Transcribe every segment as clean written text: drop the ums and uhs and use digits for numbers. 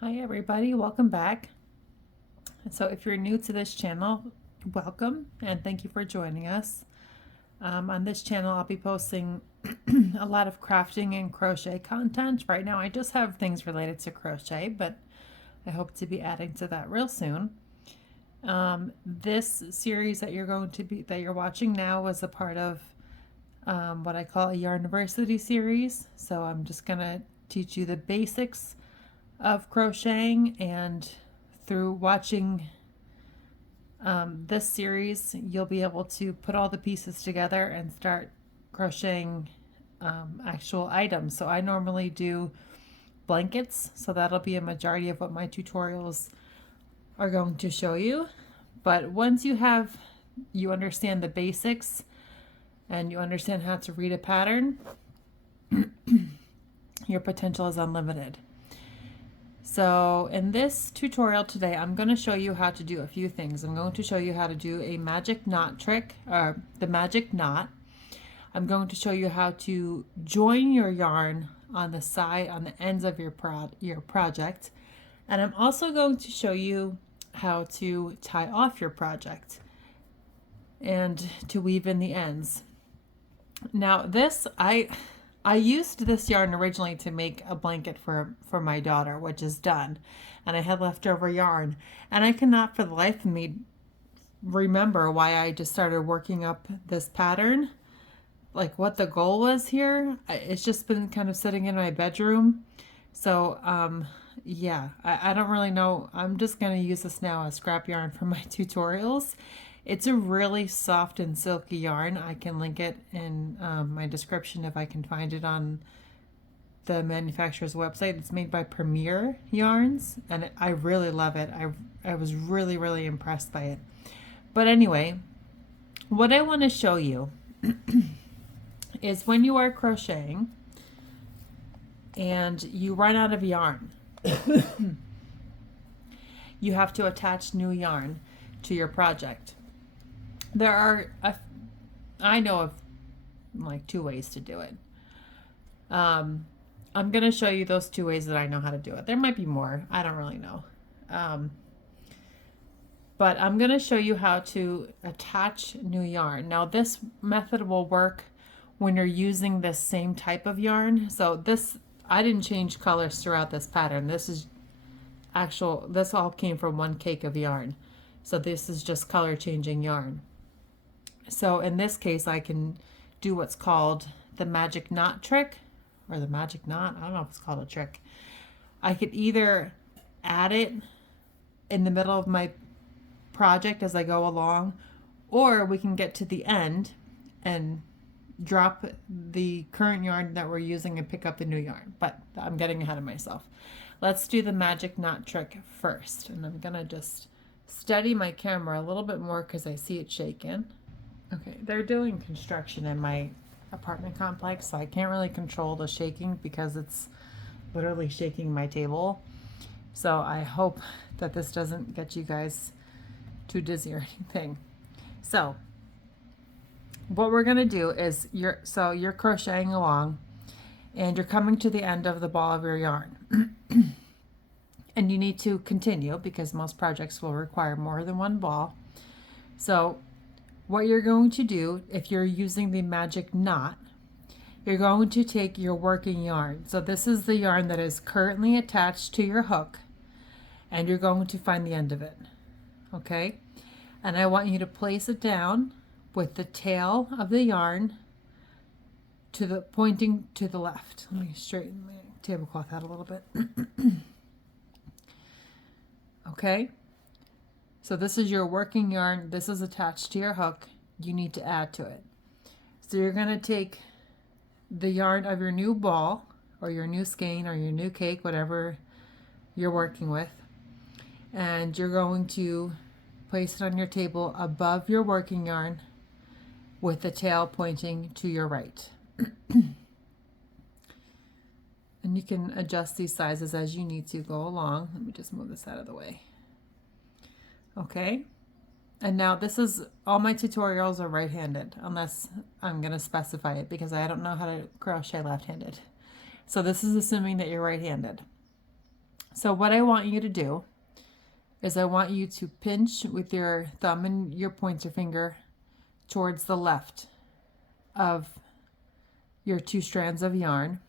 Hi everybody, welcome back. So if you're new to this channel, welcome and thank you for joining us. On this channel I'll be posting a lot of crafting and crochet content. Right now I just have things related to crochet, but I hope to be adding to that real soon. This series that you're watching now was a part of what I call a Yarn-iversity series. So I'm just gonna teach you the basics of crocheting, and through watching this series you'll be able to put all the pieces together and start crocheting actual items. So I normally do blankets, so that'll be a majority of what my tutorials are going to show you. But once you understand the basics and you understand how to read a pattern, your potential is unlimited. So in this tutorial today, I'm going to show you how to do a few things. I'm going to show you how to do a magic knot trick, or the magic knot. I'm going to show you how to join your yarn on the side, on the ends of your project. And I'm also going to show you how to tie off your project and to weave in the ends. Now I used this yarn originally to make a blanket for my daughter, which is done, and I had leftover yarn, and I cannot for the life of me remember why I just started working up this pattern, like what the goal was here. It's just been kind of sitting in my bedroom. So yeah, I don't really know. I'm just going to use this now as scrap yarn for my tutorials. It's a really soft and silky yarn. I can link it in my description if I can find it on the manufacturer's website. It's made by Premier Yarns, and I really love it. I was really impressed by it. But anyway, what I want to show you is when you are crocheting and you run out of yarn, you have to attach new yarn to your project. There are, I know of like 2 ways to do it. I'm going to show you those 2 ways that I know how to do it. There might be more. I don't really know. But I'm going to show you how to attach new yarn. Now this method will work when you're using this same type of yarn. So this, I didn't change colors throughout this pattern. This all came from one cake of yarn. So this is just color changing yarn. So in this case, I can do what's called the magic knot trick, or the magic knot. I don't know if it's called a trick. I could either add it in the middle of my project as I go along, or we can get to the end and drop the current yarn that we're using and pick up the new yarn. But I'm getting ahead of myself. Let's do the magic knot trick first. And I'm gonna just steady my camera a little bit more because I see it shaking. Okay, they're doing construction in my apartment complex, so I can't really control the shaking because it's literally shaking my table. So I hope that this doesn't get you guys too dizzy or anything. So what we're gonna do is you're crocheting along and you're coming to the end of the ball of your yarn. And you need to continue because most projects will require more than one ball. So what you're going to do, if you're using the magic knot, you're going to take your working yarn. So this is the yarn that is currently attached to your hook, and you're going to find the end of it. Okay? And I want you to place it down with the tail of the yarn pointing to the left. Let me straighten my tablecloth out a little bit. Okay? So this is your working yarn. This is attached to your hook. You need to add to it. So you're going to take the yarn of your new ball, or your new skein, or your new cake, whatever you're working with, and you're going to place it on your table above your working yarn with the tail pointing to your right. And you can adjust these sizes as you need to go along. Let me just move this out of the way. Okay, and now this is, all my tutorials are right-handed unless I'm going to specify it because I don't know how to crochet left-handed. So this is assuming that you're right-handed. So what I want you to do is I want you to pinch with your thumb and your pointer finger towards the left of your 2 strands of yarn.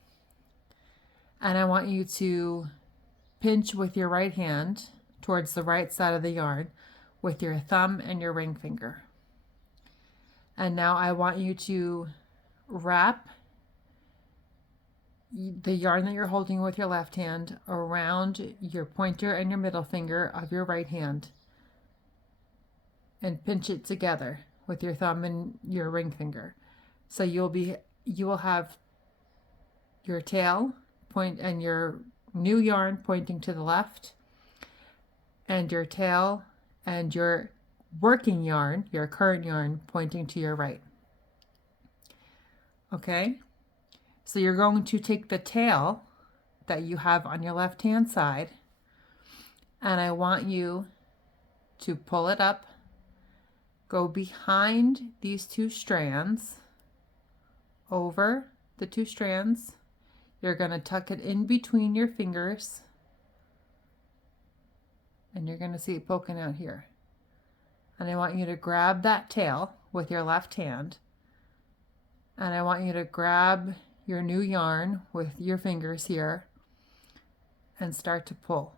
And I want you to pinch with your right hand towards the right side of the yarn with your thumb and your ring finger. And now I want you to wrap the yarn that you're holding with your left hand around your pointer and your middle finger of your right hand and pinch it together with your thumb and your ring finger. So you will have your tail point and your new yarn pointing to the left, and your tail and your working yarn, your current yarn, pointing to your right. Okay? So you're going to take the tail that you have on your left hand side, and I want you to pull it up, go behind these 2 strands, over the 2 strands. You're going to tuck it in between your fingers, and you're going to see it poking out here. And I want you to grab that tail with your left hand, and I want you to grab your new yarn with your fingers here and start to pull.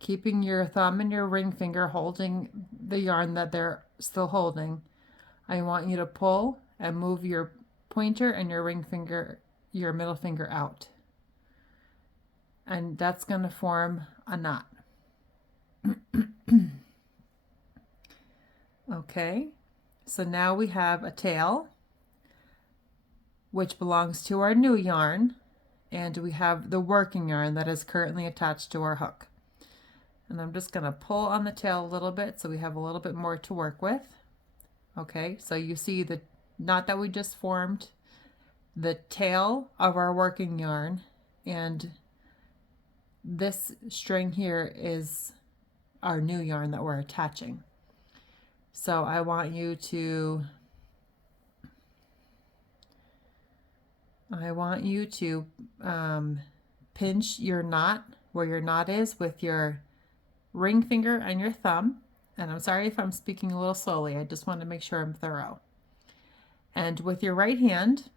Keeping your thumb and your ring finger holding the yarn that they're still holding. I want you to pull and move your pointer and your ring finger, your middle finger out. And that's going to form a knot. Okay, so now we have a tail, which belongs to our new yarn, and we have the working yarn that is currently attached to our hook. And I'm just going to pull on the tail a little bit so we have a little bit more to work with. Okay, so you see the knot that we just formed, the tail of our working yarn, and this string here is our new yarn that we're attaching. So I want you to pinch your knot where your knot is with your ring finger and your thumb. And I'm sorry if I'm speaking a little slowly. I just want to make sure I'm thorough. And with your right hand,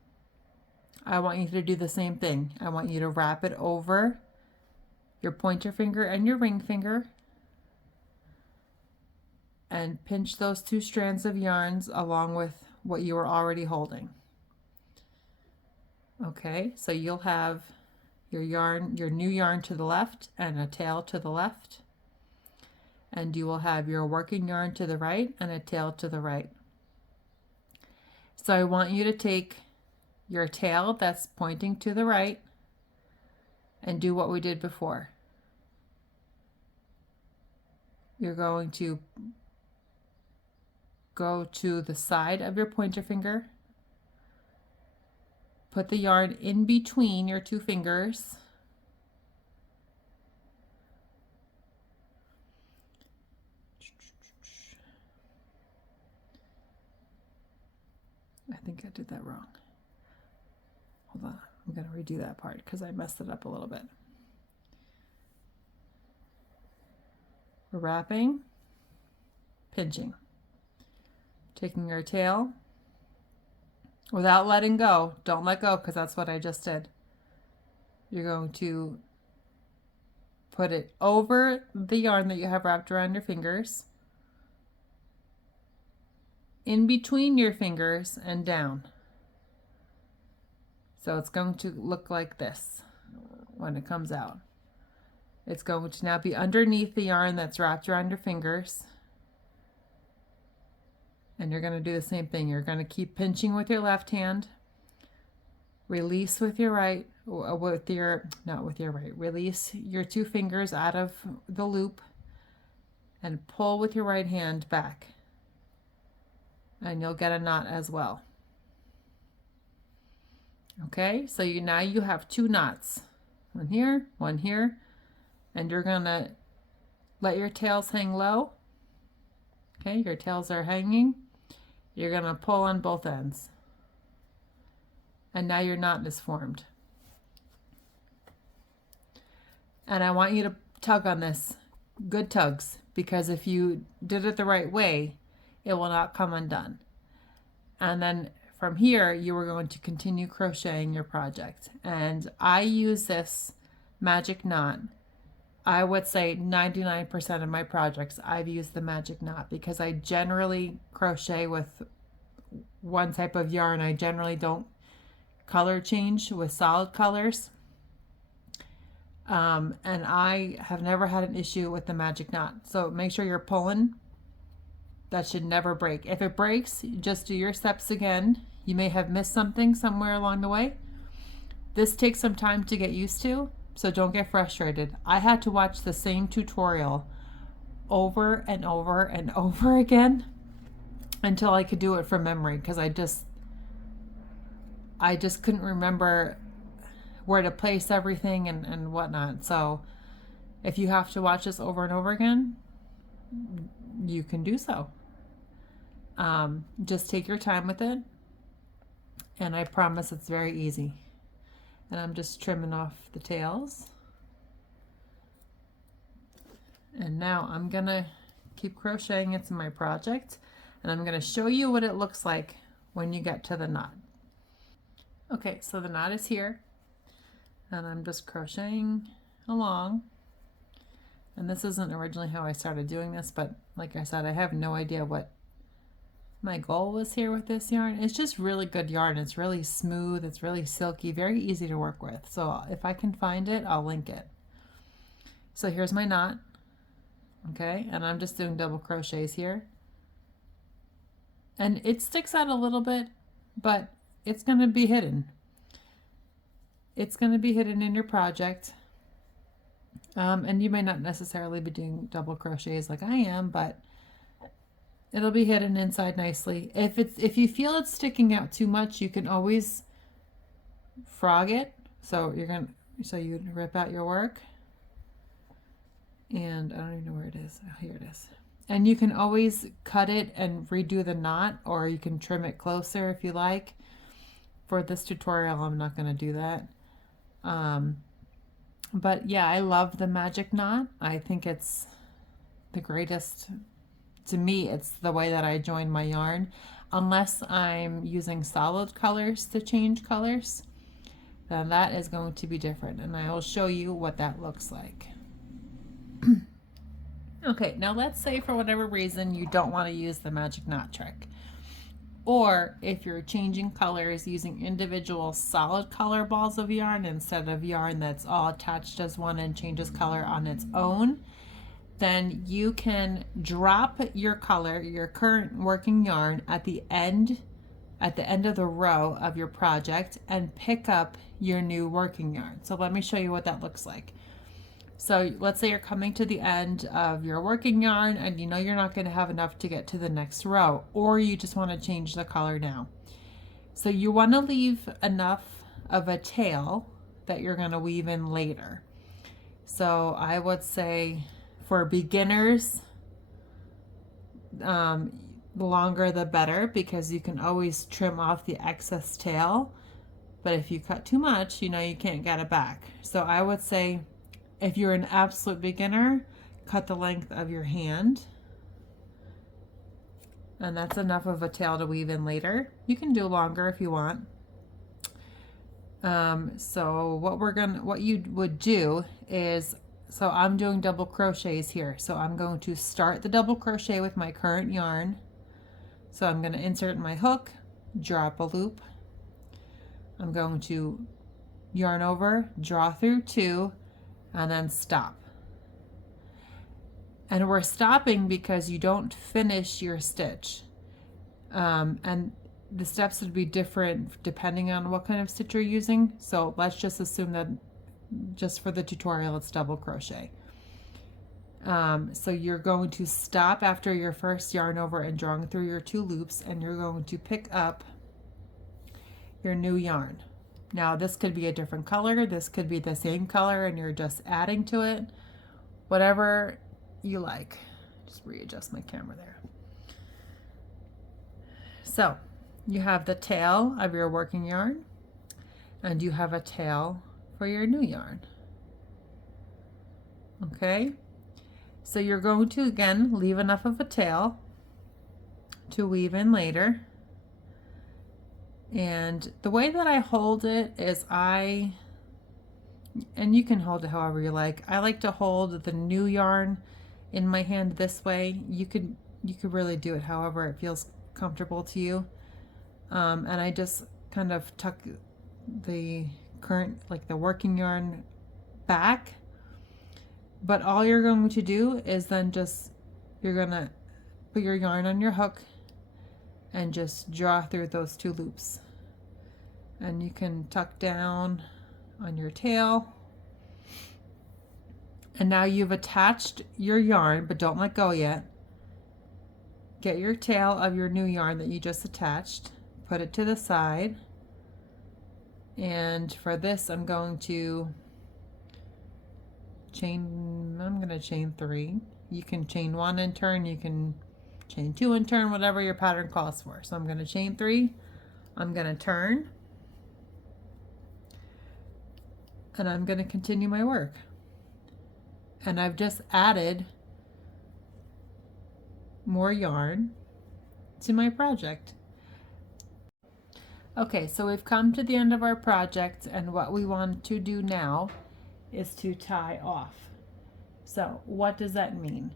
I want you to do the same thing. I want you to wrap it over your pointer finger and your ring finger and pinch those 2 strands of yarns along with what you were already holding. Okay, so you'll have your yarn, your new yarn to the left and a tail to the left. And you will have your working yarn to the right and a tail to the right. So I want you to take your tail that's pointing to the right and do what we did before. You're going to go to the side of your pointer finger, put the yarn in between your 2 fingers, I think I did that wrong. Hold on, I'm going to redo that part because I messed it up a little bit. We're wrapping, pinching, taking our tail without letting go. Don't let go because that's what I just did. You're going to put it over the yarn that you have wrapped around your fingers, in between your fingers and down. So it's going to look like this when it comes out. It's going to now be underneath the yarn that's wrapped around your fingers. And you're going to do the same thing. You're going to keep pinching with your left hand, release with your right, release your 2 fingers out of the loop and pull with your right hand back. And you'll get a knot as well. Okay, so now you have 2 knots. One here, and you're gonna let your tails hang low. Okay, your tails are hanging. You're gonna pull on both ends. And now your knot is formed. And I want you to tug on this, good tugs, because if you did it the right way, it will not come undone. And then from here, you are going to continue crocheting your project. And I use this magic knot. I would say 99% of my projects, I've used the magic knot because I generally crochet with one type of yarn. I generally don't color change with solid colors. And I have never had an issue with the magic knot. So make sure you're pulling. That should never break. If it breaks, just do your steps again. You may have missed something somewhere along the way. This takes some time to get used to, so don't get frustrated. I had to watch the same tutorial over and over and over again until I could do it from memory, because I just couldn't remember where to place everything and whatnot. So if you have to watch this over and over again, you can do so. Just take your time with it, and I promise it's very easy. And I'm just trimming off the tails. And now I'm gonna keep crocheting into my project, and I'm gonna show you what it looks like when you get to the knot. Okay, so the knot is here, and I'm just crocheting along. And this isn't originally how I started doing this, but like I said, I have no idea what my goal was here with this yarn. It's just really good yarn. It's really smooth, it's really silky, very easy to work with. So if I can find it, I'll link it. So here's my knot. Okay, and I'm just doing double crochets here. And it sticks out a little bit, but it's going to be hidden. It's going to be hidden in your project. And you may not necessarily be doing double crochets like I am, but it'll be hidden inside nicely. If you feel it's sticking out too much, you can always frog it. So you rip out your work. And I don't even know where it is. Oh, here it is. And you can always cut it and redo the knot, or you can trim it closer if you like. For this tutorial, I'm not going to do that. But yeah, I love the magic knot. I think it's the greatest. To me, it's the way that I join my yarn. Unless I'm using solid colors to change colors, then that is going to be different. And I will show you what that looks like. Okay, now let's say for whatever reason you don't want to use the magic knot trick. Or if you're changing colors using individual solid color balls of yarn instead of yarn that's all attached as one and changes color on its own, then you can drop your color, your current working yarn at the end of the row of your project and pick up your new working yarn. So let me show you what that looks like. So let's say you're coming to the end of your working yarn and you know you're not going to have enough to get to the next row, or you just want to change the color now. So you want to leave enough of a tail that you're going to weave in later. So I would say for beginners, the longer the better, because you can always trim off the excess tail. But if you cut too much, you know you can't get it back. So I would say if you're an absolute beginner, cut the length of your hand. And that's enough of a tail to weave in later. You can do longer if you want. So what you would do is, so I'm doing double crochets here. So I'm going to start the double crochet with my current yarn. So I'm going to insert my hook, drop a loop. I'm going to yarn over, draw through 2, and then stop. And we're stopping because you don't finish your stitch. And the steps would be different depending on what kind of stitch you're using. So let's just assume that just for the tutorial, it's double crochet. So you're going to stop after your first yarn over and drawing through your 2 loops, and you're going to pick up your new yarn. Now this could be a different color, this could be the same color and you're just adding to it, whatever you like. Just readjust my camera there. So you have the tail of your working yarn and you have a tail for your new yarn. Okay, so you're going to again leave enough of a tail to weave in later. And the way that I hold it is and you can hold it however you like. I like to hold the new yarn in my hand this way. You could really do it however it feels comfortable to you. And I just kind of tuck the current, like the working yarn, back. But all you're going to do is then you're gonna put your yarn on your hook and just draw through those 2 loops. And you can tuck down on your tail. And now you've attached your yarn, but don't let go yet. Get your tail of your new yarn that you just attached, put it to the side. And for this, I'm going to chain 3. You can chain 1 and turn, you can chain 2 and turn, whatever your pattern calls for. So I'm going to chain 3, I'm going to turn, and I'm going to continue my work. And I've just added more yarn to my project. Okay, so we've come to the end of our project, and what we want to do now is to tie off. So what does that mean?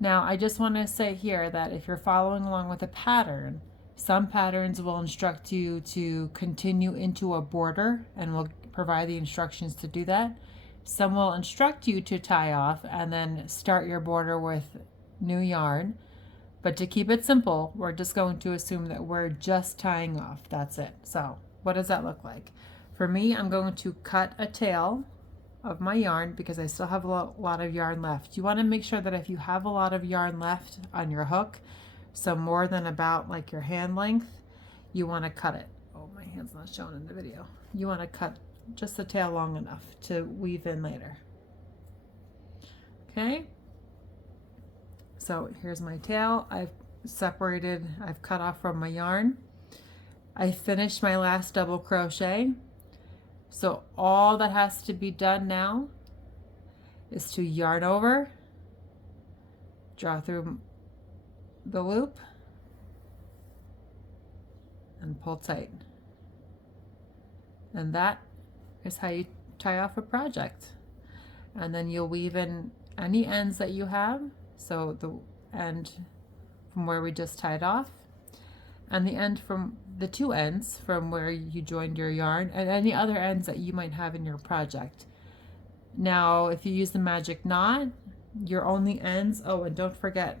Now, I just want to say here that if you're following along with a pattern, some patterns will instruct you to continue into a border and will provide the instructions to do that. Some will instruct you to tie off and then start your border with new yarn. But to keep it simple, we're just going to assume that we're just tying off. That's it. So what does that look like? For me, I'm going to cut a tail of my yarn because I still have a lot of yarn left. You want to make sure that if you have a lot of yarn left on your hook, so more than about like your hand length, you want to cut it. Oh, my hand's not shown in the video. You want to cut just the tail long enough to weave in later. Okay, so here's my tail. I've cut off from my yarn. I finished my last double crochet. So all that has to be done now is to yarn over, draw through the loop, and pull tight. And that is how you tie off a project. And then you'll weave in any ends that you have. So the end from where we just tied off, and the end from the 2 ends from where you joined your yarn, and any other ends that you might have in your project. Now, if you use the magic knot, your only ends, oh, and don't forget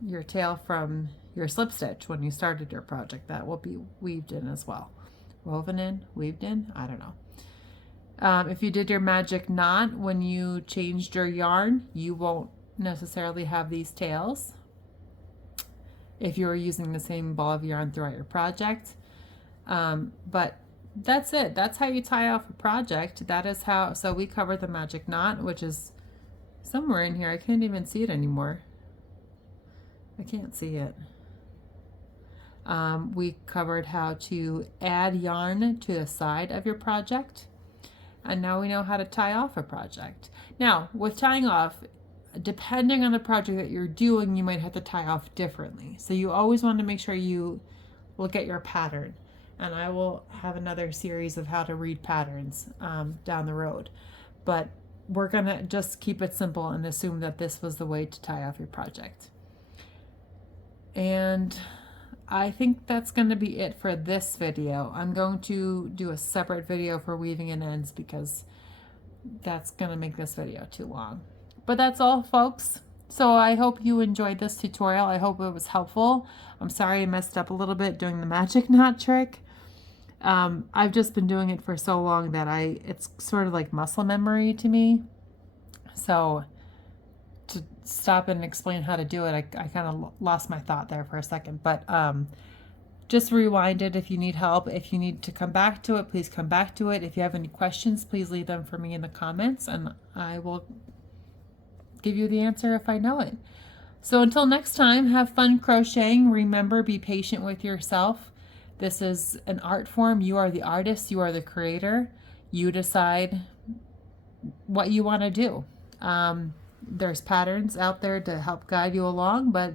your tail from your slip stitch when you started your project. That will be weaved in as well. Woven in, weaved in, I don't know. If you did your magic knot when you changed your yarn, you won't necessarily have these tails if you're using the same ball of yarn throughout your project. But that's it. That's how you tie off a project. That is how, so we covered the magic knot, which is somewhere in here. I can't even see it anymore. I can't see it. We covered how to add yarn to the side of your project. And now we know how to tie off a project. Now, with tying off, depending on the project that you're doing, you might have to tie off differently. So you always want to make sure you look at your pattern. And I will have another series of how to read patterns down the road. But we're going to just keep it simple and assume that this was the way to tie off your project. And I think that's going to be it for this video. I'm going to do a separate video for weaving in ends because that's going to make this video too long. But that's all, folks. So I hope you enjoyed this tutorial. I hope it was helpful. I'm sorry I messed up a little bit doing the magic knot trick. I've just been doing it for so long that it's sort of like muscle memory to me. So to stop and explain how to do it, I kind of lost my thought there for a second. But just rewind it if you need help. If you need to come back to it, please come back to it. If you have any questions, please leave them for me in the comments, and I will give you the answer if I know it. So until next time, have fun crocheting. Remember, be patient with yourself. This is an art form. You are the artist. You are the creator. You decide what you want to do. there's patterns out there to help guide you along, but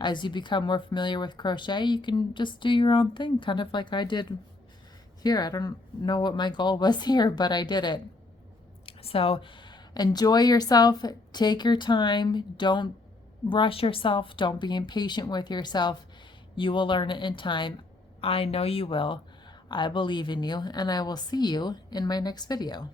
as you become more familiar with crochet, you can just do your own thing, kind of like I did here. I don't know what my goal was here, but I did it. So enjoy yourself, take your time, don't rush yourself, don't be impatient with yourself. You will learn it in time. I know you will. I believe in you, and I will see you in my next video.